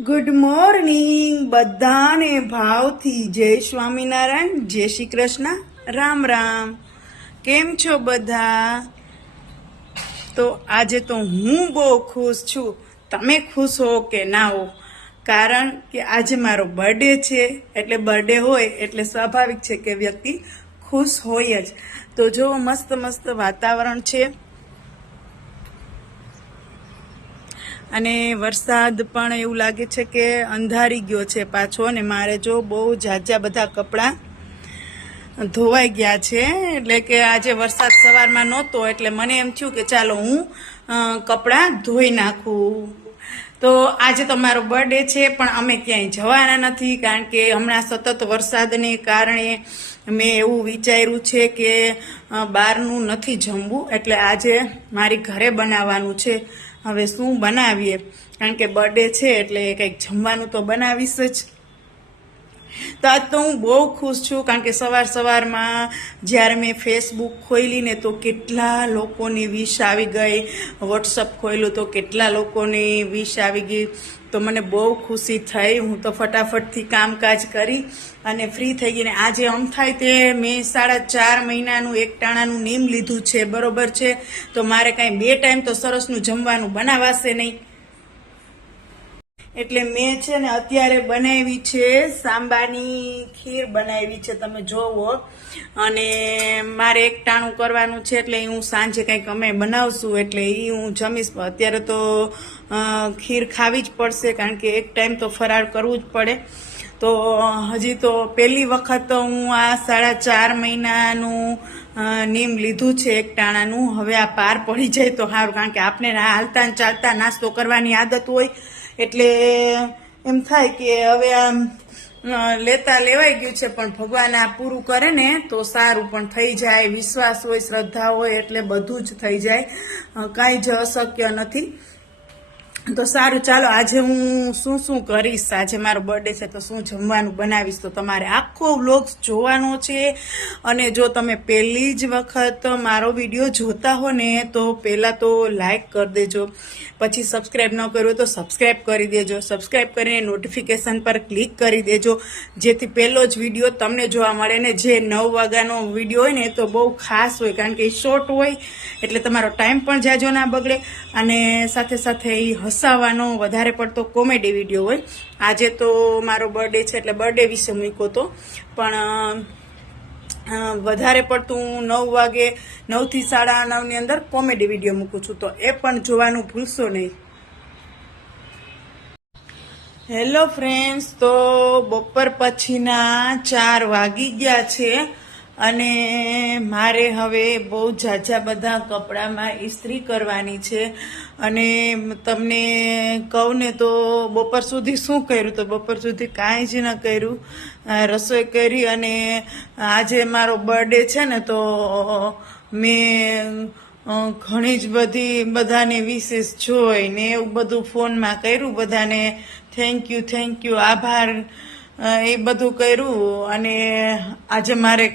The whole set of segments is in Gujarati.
ગુડ મોર્નિંગ બધાને ભાવથી જય સ્વામિનારાયણ, જય શ્રી કૃષ્ણ, રામ રામ. કેમ છો બધા? તો આજે તો હું બહુ ખુશ છું. તમે ખુશ હો કે ના હો? કારણ કે આજે મારો બર્થડે છે. એટલે બર્થડે હોય એટલે સ્વાભાવિક છે કે વ્યક્તિ ખુશ હોય જ. તો જો મસ્ત મસ્ત વાતાવરણ છે અને વરસાદ પણ એવું લાગે છે કે અંધારી ગયો છે પાછો. અને મારે જો બહુ ઝાઝા બધા કપડાં ધોવાઈ ગયા છે. એટલે કે આજે વરસાદ સવારમાં નહોતો એટલે મને એમ થયું કે ચાલો હું કપડાં ધોઈ નાખું. તો આજે તો મારો બર્થડે છે પણ અમે ક્યાંય જવાના નથી, કારણ કે હમણાં સતત વરસાદને કારણે મેં એવું વિચાર્યું છે કે બહારનું નથી જમવું. એટલે આજે મારી ઘરે બનાવવાનું છે. હવે શું બનાવીએ, કારણ કે બર્થડે છે એટલે કંઈક જમવાનું તો બનાવીશ જ. તો આજ તો હું બહુ ખુશ છું, કારણ કે સવારમાં જ્યારે મેં ફેસબુક ખોલીને તો કેટલા લોકોની વિશ આવી ગઈ, વોટ્સઅપ ખોલ્યું તો કેટલા લોકોની વિશ આવી ગઈ. તો મને બહુ ખુશી થઈ. હું તો ફટાફટથી કામકાજ કરી અને ફ્રી થઈ ગઈ. ને આજે આમ થાય તે મેં 4.5 મહિનાનું એકટાણાનું નિયમ લીધું છે, બરોબર છે. તો મારે કાંઈ 2 ટાઈમ તો સરસનું જમવાનું બનાવાશે નહીં. એટલે મેં છે ને અત્યારે બનાવી છે સાંબાની ખીર બનાવી છે, તમે જોવો. અને મારે એક ટાણું કરવાનું છે એટલે હું સાંજે કંઈક અમે બનાવશું એટલે એ હું જમીશ. અત્યારે તો ખીર ખાવી જ પડશે, કારણ કે એક ટાઈમ તો ફરાળ કરવું જ પડે. તો હજી તો પહેલી વખત હું આ 4.5 મહિનાનું નિયમ લીધું છે એકટાણાનું. હવે આ પાર પડી જાય તો સારું, કારણ કે આપણે હાલતા ચાલતા નાસ્તો કરવાની આદત હોય એટલે એમ થાય કે હવે આમ લેતા લેવાઈ ગયું છે, પણ ભગવાન આ પૂરું કરે ને તો સારું પણ થઈ જાય. વિશ્વાસ હોય, શ્રદ્ધા હોય એટલે બધું જ થઈ જાય, કાંઈ જ અશક્ય નથી. તો સારું, ચાલો આજે હું શું કરીશ. આજે મારો બર્થડે છે તો શું જમવાનું બનાવીશ, તો તમારે આખો વ્લોગ જોવાનો છે. અને જો તમે પહેલી જ વખત મારો વિડીયો જોતા હો ને તો પહેલાં તો લાઈક કરી દેજો, પછી સબસ્ક્રાઈબ ન કર્યું હોય તો સબસ્ક્રાઈબ કરી દેજો. સબસ્ક્રાઈબ કરીને નોટિફિકેશન પર ક્લિક કરી દેજો, જેથી પહેલો જ વિડીયો તમને જોવા મળે. ને જે 9 વાગ્યાનો વિડીયો હોય ને તો બહુ ખાસ હોય, કારણ કે એ શોર્ટ હોય એટલે તમારો ટાઈમ પણ જાજો ના બગડે. અને સાથે સાથે એ હસાવાનો વધારે પડતો કોમેડી વિડીયો હોય. આજે તો મારો બર્થડે છે એટલે બર્થડે વિશે મૂક્યો તો, પણ વધારે પડતું હું 9 વાગે 9 થી 9:30 ની અંદર કોમેડી વિડીયો મૂકું છું, તો એ પણ જોવાનું ભૂલશો નહીં. હેલો ફ્રેન્ડ્સ, તો બપોર પછીના 4 વાગી ગયા છે અને મારે હવે બહુ ઝાઝા બધા કપડામાં ઇસ્ત્રી કરવાની છે. અને તમને કહું ને તો બપોર સુધી શું કર્યું, તો બપોર સુધી કાંઈ જ ન કર્યું, રસોઈ કરી. અને આજે મારો બર્થડે છે ને તો મેં ઘણી જ બધાને વિશેષ જોઈને એવું બધું ફોનમાં કર્યું, બધાને થેન્ક યુ આભાર એ બધું કર્યું. અને આજે મારે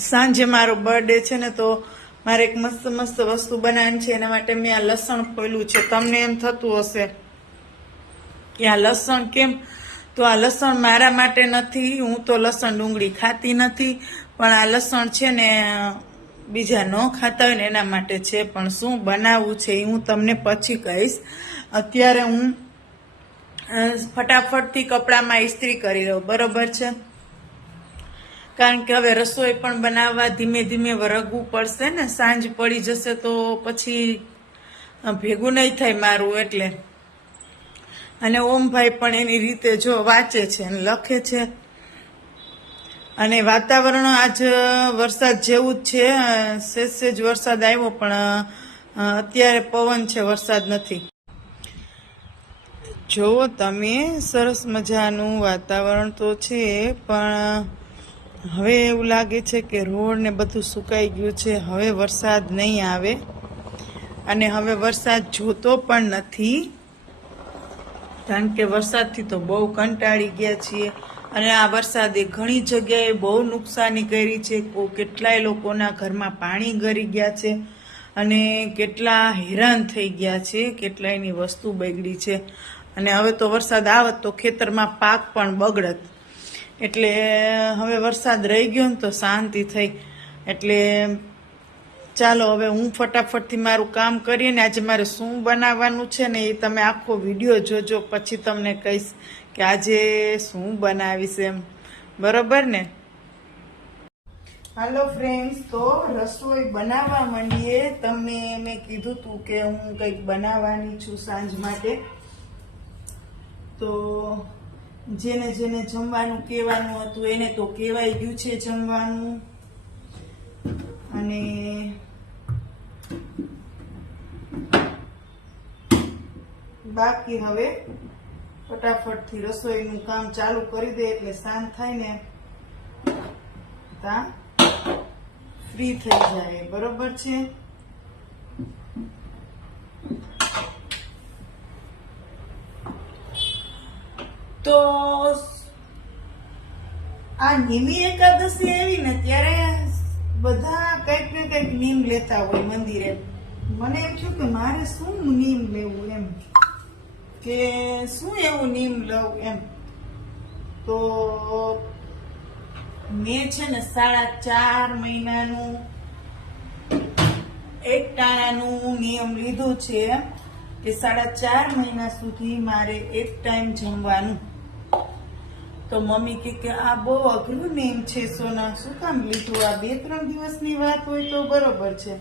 સાંજે મારો બર્થડે છે ને તો મારે એક મસ્ત વસ્તુ બનાવવાની છે. એના માટે મેં આ લસણ ખોલ્યું છે. તમને એમ થતું હશે કે આ લસણ કેમ, તો આ લસણ મારા માટે નથી. હું તો લસણ ડુંગળી ખાતી નથી, પણ આ લસણ છે ને બીજા ન ખાતા હોય ને એના માટે છે. પણ શું બનાવવું છે એ હું તમને પછી કહીશ. અત્યારે હું ફટાફટથી કપડામાં ઇસ્ત્રી કરી દઉં, બરોબર છે. કારણ કે હવે રસોઈ પણ બનાવવા ધીમે ધીમે વરગવું પડશે ને, સાંજ પડી જશે તો પછી ભેગું નહીં થાય મારું એટલે. અને ઓમભાઈ પણ એની રીતે જો વાંચે છે અને લખે છે. અને વાતાવરણ આજ વરસાદ જેવું જ છે, સેજ વરસાદ આવ્યો પણ અત્યારે પવન છે, વરસાદ નથી. જો તમે સરસ મજાનું વાતાવરણ તો છે, પણ હવે એવું લાગે છે કે રોડ ને બધું સુકાઈ ગયું છે. હવે વરસાદ નહીં આવે અને હવે વરસાદ જોતો પણ નથી, કારણ કે વરસાદથી તો બહુ કંટાળી ગયા છીએ. અને આ વરસાદે ઘણી જગ્યાએ બહુ નુકસાની કરી છે. કેટલાય લોકોના ઘરમાં પાણી ગરી ગયા છે. અને કેટલા હેરાન થઈ ગયા છે, કેટલાયની વસ્તુ બગડી છે. અને હવે તો વરસાદ આવત તો ખેતરમાં પાક પણ બગડત. એટલે હવે વરસાદ રહી ગયો ને તો શાંતિ થઈ. એટલે ચાલો હવે હું ફટાફટથી મારું કામ કરીએ ને આજે મારે શું બનાવવાનું છે ને એ તમે આખો વિડીયો જોજો, પછી તમને કહીશ કે આજે શું બનાવીશ એમ. બરોબર ને? હાલો ફ્રેન્ડ્સ, તો રસોઈ બનાવવા માંડીએ. તમને મેં કીધું તું કે હું કંઈક બનાવવાની છું સાંજ માટે. તો જેને જેને જમવાનું કહેવાનું હતું એને તો કહેવાઈ ગયું છે જમવાનું. અને બાકી હવે ફટાફટથી રસોઈનું કામ ચાલુ કરી દે એટલે શાંત થાય ને ત્યાં ફ્રી થઈ જાય. બરોબર છે? તો આ નિમી એકાદશી આવી ને ત્યારે બધા કંઈક ને કંઈક નીમ લેતા હોય મંદિરે. મને એમ થયું કે મારે શું નીમ લેવું એમ, કે શું એવું નીમ લઉં એમ. તો મેં છે ને 4.5 મહિનાનું એક ટાણાનું નિયમ લીધું છે કે 4.5 મહિના સુધી મારે એક ટાઈમ જમવાનું. તો મમ્મી કે આ બહુ અઘરું નિયમ છે સોના, શું કામ લીધું? આ 2-3 દિવસની વાત હોય તો બરોબર છે.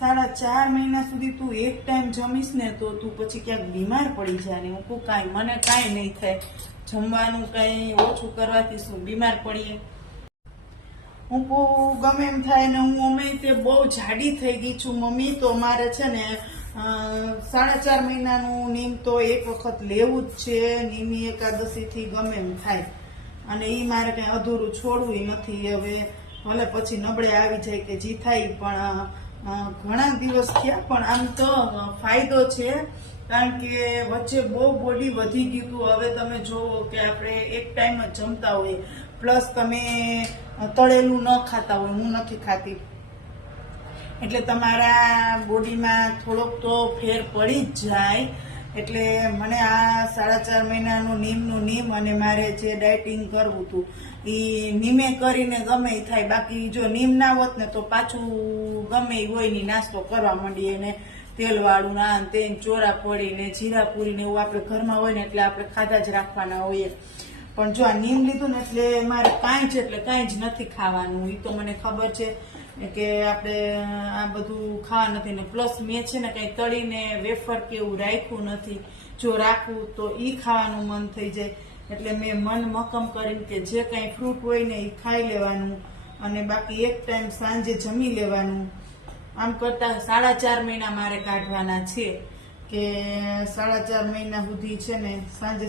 4.5 મહિના સુધી તું એક ટાઈમ જમીશ ને તો તું પછી ક્યાંક બીમાર પડી જાય ને. હું કહું કાંઈ મને કાંઈ નહીં થાય, જમવાનું કંઈ ઓછું કરવાથી શું બીમાર પડીએ? હું કહું ગમે એમ થાય ને. હું અમે તે બહુ જાડી થઈ ગઈ છું મમ્મી, તો મારે છે ને 4.5 મહિનાનું નીમ તો એક વખત લેવું જ છે. નિમી એકાદશીથી ગમે એમ થાય, અને એ મારે કંઈ અધૂરું છોડવું નથી. હવે ભલે પછી નબળે આવી જાય કે જી થાય, પણ ઘણા દિવસ થયા પણ આમ તો ફાયદો છે. કારણ કે વચ્ચે બહુ બોડી વધી ગયું હતું. હવે તમે જોવો કે આપણે એક ટાઈમ જ જમતા હોઈએ, પ્લસ તમે તળેલું ન ખાતા હોય, હું નથી ખાતી, એટલે તમારા બોડીમાં થોડોક તો ફેર પડી જ જાય. એટલે મને આ 4.5 મહિનાનું નીમ અને મારે જે ડાયટિંગ કરવું હતું એ નીમે કરીને ગમે એ થાય. બાકી જો નીમ ના હોત ને તો પાછું ગમે એ હોય ની નાસ્તો કરવા માંડીએ ને તેલવાળું ના તે ચોરા પડીને જીરાપુરી ને એવું આપણે ઘરમાં હોય ને એટલે આપણે ખાધા જ રાખવાના હોઈએ. પણ જો આ નીમ લીધું ને એટલે મારે કાંઈ જ નથી ખાવાનું. એ તો મને ખબર છે કે આપણે આ બધું ખાવા નથી ને. પ્લસ મેં છે ને કંઈ તળીને વેફર કે એવું રાખ્યું નથી. જો રાખવું તો એ ખાવાનું મન થઈ જાય. એટલે મેં મન મક્કમ કરીને કે જે કંઈ ફ્રૂટ હોય ને એ ખાઈ લેવાનું, અને બાકી એક ટાઈમ સાંજે જમી લેવાનું. આમ કરતા 4.5 મહિના મારે કાઢવાના છે કે 4.5 મહિના સુધી છે ને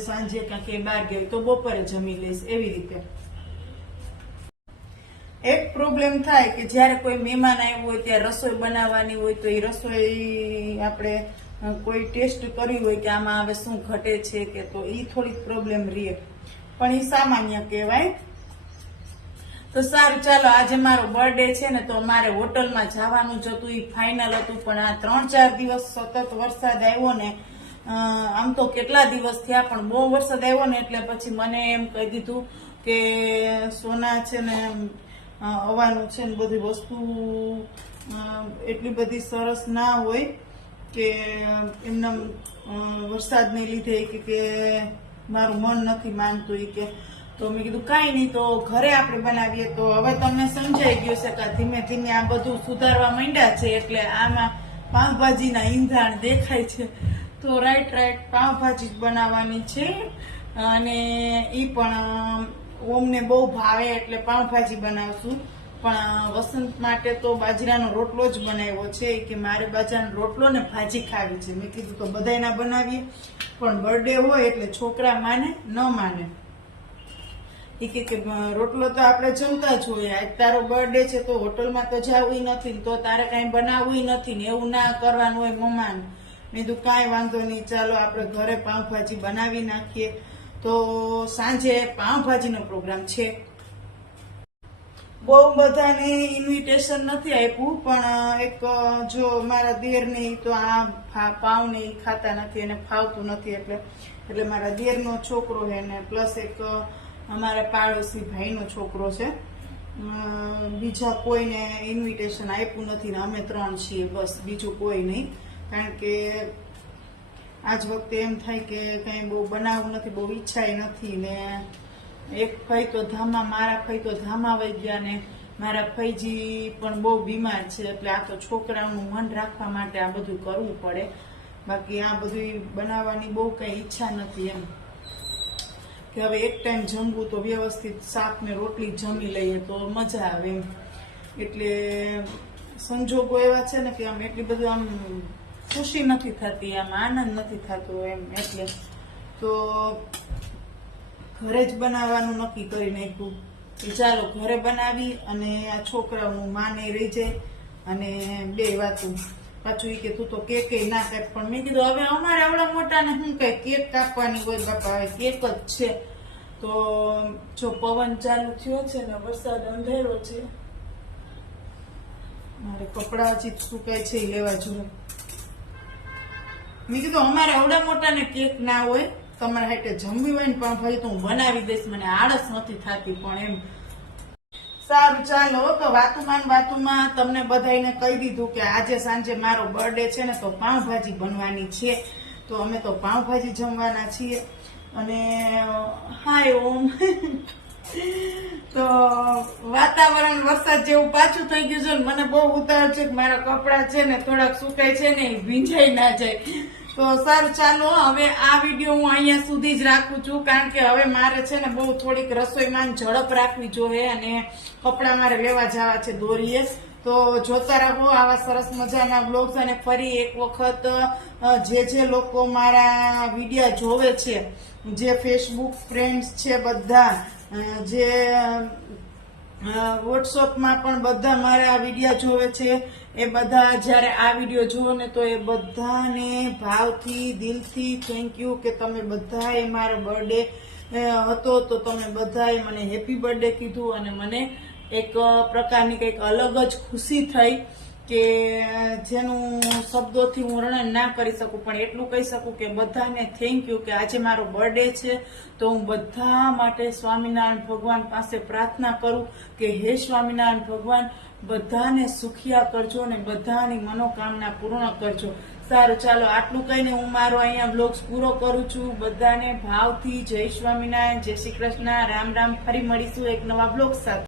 સાંજે કાંઈક બહાર ગઈ તો બપોરે જમી લઈશ, એવી રીતે. એક પ્રોબ્લેમ થાય કે જ્યારે કોઈ મહેમાન આવ્યું હોય ત્યારે રસોઈ બનાવવાની હોય તો એ રસોઈ આપણે કોઈ ટેસ્ટ કરવી હોય કે આમાં હવે શું ઘટે છે કે, તો એ થોડીક પ્રોબ્લેમ રહે, પણ એ સામાન્ય કહેવાય. તો સારું, ચાલો આજે મારો બર્થડે છે ને તો મારે હોટલમાં જવાનું જ હતું, એ ફાઇનલ હતું. પણ આ 3-4 દિવસ સતત વરસાદ આવ્યો ને, આમ તો કેટલા દિવસ થયા પણ બહુ વરસાદ આવ્યો ને એટલે પછી મને એમ કહી દીધું કે સોના છે ને આવવાનું છે ને બધી વસ્તુ એટલી બધી સરસ ના હોય કે એમના વરસાદને લીધે કે મારું મન નથી માનતું કે. તો મેં કીધું કાંઈ નહીં, તો ઘરે આપણે બનાવીએ. તો હવે તમને સમજાઈ ગયું છે કે ધીમે ધીમે આ બધું સુધારવા માંડ્યા છે. એટલે આમાં પાવભાજીના ઈંધાણ દેખાય છે, તો રાઈટ પાવભાજી જ બનાવવાની છે. અને એ પણ ઓમને બહુ ભાવે એટલે પાવભાજી બનાવશું. પણ વસંત માટે તો બાજરાનો રોટલો જ બનાવ્યો છે કે મારે બાજરાનો રોટલો ને ભાજી ખાવી છે. મેં કીધું તો બધાયના બનાવીએ, પણ બર્થડે હોય એટલે છોકરા માને ન માને. એ કે રોટલો તો આપણે જમતા જ હોય, આજ તારો બર્થડે છે તો હોટલમાં તો જવું નથી, તો તારે કાંઈ બનાવવું નથી ને એવું ના કરવાનું હોય મમ્માને. મેં કીધું કાંઈ વાંધો નહીં, ચાલો આપણે ઘરે પાવભાજી બનાવી નાખીએ. તો સાંજે પાવભાજીનો પ્રોગ્રામ છે. બહુ બધાને ઇન્વિટેશન નથી આપ્યું, પણ એક જો મારા દેરને તો આ પાવ ને ઈ ખાતા નથી અને ફાવતું નથી, એટલે મારા દેરનો છોકરો છે ને પ્લસ એક અમારા પાડોશી ભાઈનો છોકરો છે. બીજા કોઈને ઇન્વિટેશન આપ્યું નથી ને અમે 3 છીએ બસ, બીજું કોઈ નહીં. કારણ કે આજ વખતે એમ થાય કે કંઈ બહુ બનાવવું નથી, બહુ ઈચ્છા નથી ને એક ફઈ તો મારા ફઈ તો ધામા વહી ગયા ને મારા ફઈજી પણ બહુ બીમાર છે, એટલે આ તો છોકરાઓનું મન રાખવા માટે આ બધું કરવું પડે. બાકી આ બધું બનાવવાની બહુ કઈ ઈચ્છા નથી એમ કે હવે એક ટાઈમ જમવું તો વ્યવસ્થિત શાક ને રોટલી જમી લઈએ તો મજા આવે એમ. એટલે સંજોગો એવા છે ને કે આમ એટલી બધું આમ ખુશી નથી થતી, આમ આનંદ નથી થતો એમ. એટલે તો ઘરે જ બનાવવાનું નક્કી કરી નાખ્યું કે ચાલો ઘરે બનાવી અને આ છોકરાઓનું માને રહી જાય અને 2 વાતું. પાછું ઈ કે તું તો કેક ના કાપ, પણ મેં કીધું હવે અમારે આવડા મોટા ને શું કઈ કેક કાપવાની હોય બાપા, હવે કેક જ છે. તો જો પવન ચાલુ થયો છે ને વરસાદ અંધારો છે, મારે કપડા હજી સુકાય છે એ લેવા જોઈએ. મેં કીધું અમારે આવડા મોટા ને કેક ના હોય, તમારા હાટે જમવી હોય ને પણ ભાઈ તો હું બનાવી દઈશ, મને આળસ નથી થતી. પણ એમ સારું ચાલો, તો વાતુમાં તમને બધાને કહી દીધું કે આજે સાંજે મારો બર્થડે છે ને તો પાઉંભાજી બનવાની છે, તો અમે તો પાઉંભાજી જમવાના છીએ. અને હાય ઓમ તો વાતાવરણ વરસાદ જેવું પાછું થઈ ગયું છે ને મને બહુ ઉતાવળ છે કે મારા કપડા છે ને થોડાક સુકાય છે ને ભીંજાઈ ના જાય. તો સારું ચાલો, હવે આ વિડીયો હું અહીંયા સુધી જ રાખું છું, કારણ કે હવે મારે છે ને બહુ થોડીક રસોઈમાં ઝડપ રાખવી જોઈએ અને કપડાં મારે લેવા જવા છે દોરીએ. તો જોતા રહો આવા સરસ મજાના બ્લોગ્સ. અને ફરી એક વખત જે લોકો મારા વિડીયો જોવે છે, જે ફેસબુક ફ્રેન્ડ્સ છે બધા, જે વોટ્સઅપમાં પણ બધા મારા વિડીયો જોવે છે, એ બધા જ્યારે આ વિડીયો જુઓ ને તો એ બધાને ભાવથી દિલથી થેન્ક યુ કે તમે બધાએ મારો બર્થડે હતો તો તમે બધાએ મને હેપી બર્થડે કીધું અને મને એક પ્રકારની કંઈક અલગ જ ખુશી થઈ કે જેનું શબ્દોથી હું વર્ણન ના કરી શકું. પણ એટલું કહી શકું કે બધાને થેન્ક યુ કે આજે મારો બર્થડે છે તો હું બધા માટે સ્વામિનારાયણ ભગવાન પાસે પ્રાર્થના કરું કે હે સ્વામિનારાયણ ભગવાન બધાને સુખિયા કરજો ને બધાની મનોકામના પૂર્ણ કરજો. સારું ચાલો, આટલું કહીને હું મારો અહીંયા બ્લોગ્સ પૂરો કરું છું. બધાને ભાવથી જય સ્વામિનારાયણ, જય શ્રી કૃષ્ણ, રામ રામ. ફરી મળીશું એક નવા બ્લોગ સાથે.